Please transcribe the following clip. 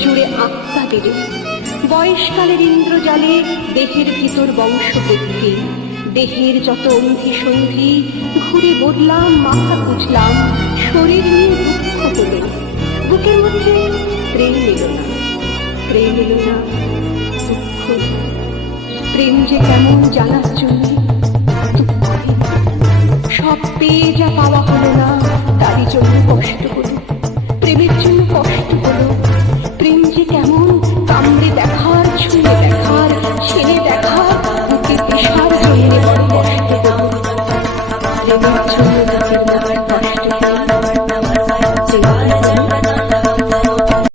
জুড়ে আত্মা দেবে। বয়সকালের ইন্দ্রজালে দেহের ভিতর বংশবৃদ্ধি, দেহের যত অঙ্গি সন্ধি ঘুরে বদলাম, মাথা বুঝলাম, শরীর নিয়ে দুঃখ হলো। বুকের মধ্যে প্রেম এলো না, প্রেম এলো না, দুঃখ। প্রেম যে কেমন জানার জন্য দুঃখ, সব পেয়ে যা পাওয়া হলো না, তারই জন্য কষ্ট হলো, প্রেমের জন্য কষ্ট হলো। প্রেম যে কেমন কামড়ে দেখার, ছুঁয়ে দেখার, ছেড়ে দেখার, বুকে পেশার জন্য বড় কষ্ট হলো। প্রেমের